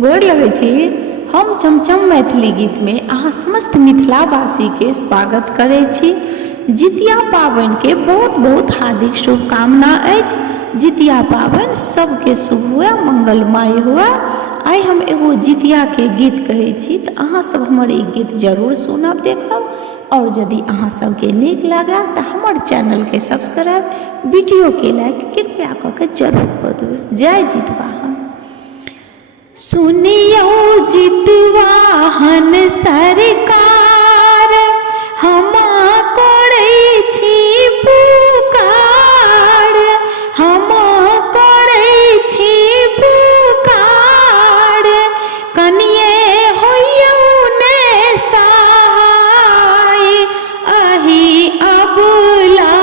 गोर लगै छी। हम चमचम मैथिली गीत में अहाँ समस्त मिथिलावासी के स्वागत करै छी। जितिया पाबनि के बहुत बहुत हार्दिक शुभकामना अछि। जितिया पाबनि सबके शुभ हुए, मंगलमय हुए। आइ हम एगो जितिया के गीत कहै छी तऽ अहाँ सब हमर ई गीत जरूर सुनब, देखब। और यदि अहाँ सबके नीक लगे तऽ हमर चैनल के सब्सक्राइब, वीडियो के लाइक कृपया कऽ के जरूर कऽ देबै। जय जितवाहन। सुनियो जितवाहन सरकार, हम करै छी पुकार, हम करै छी पुकार। कनिये होइयौ ने सहाय, अहि अबला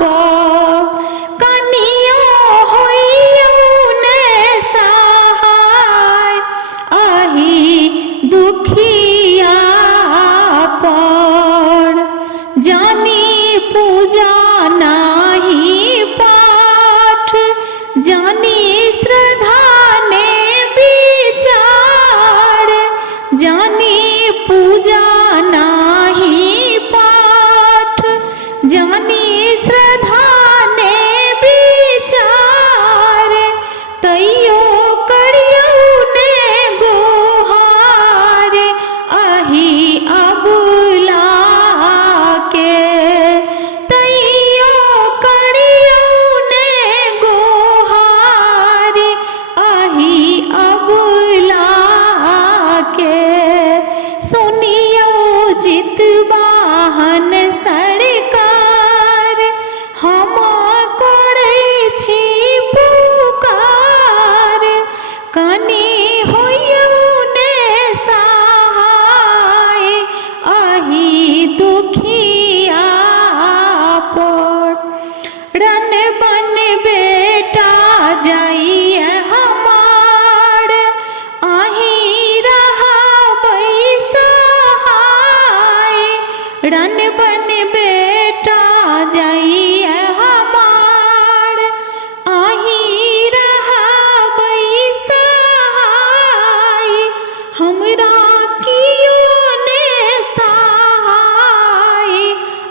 पर। कनियो होइयौ ने सहाय, अहि दुखिया पर। जानी पूजा नाही पाठ, जानी श्रद्धा ने विचार। जानी पूजा नाही पाठ, जानी श्रद्धा ने विचार। तैयो करियौ ने गोहार, अहि अबला के। तैयो करियौ ने गोहार, अहि अबला के। सुनियौ जितवाहन सरकार, हम करै छी पुकार। कनि होइयौ ने सहाय, अहि दुखिया पर। रन बन बेटा जाइए हमार, अहि रहबै सहाय। रन बन बेटा जाइए हमार, अहि रहबै सहाय। हमरा कियो ने सहाय,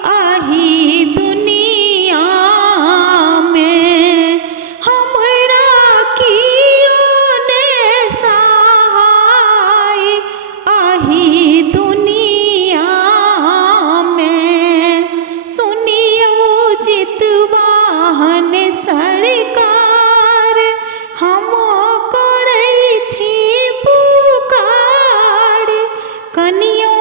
अहि दुनिया में। हमरा कियो ने सहाय, अहि दुनिया में। सुनियौ जितवाहन सरकार, हम करै छी पुकार। कनियो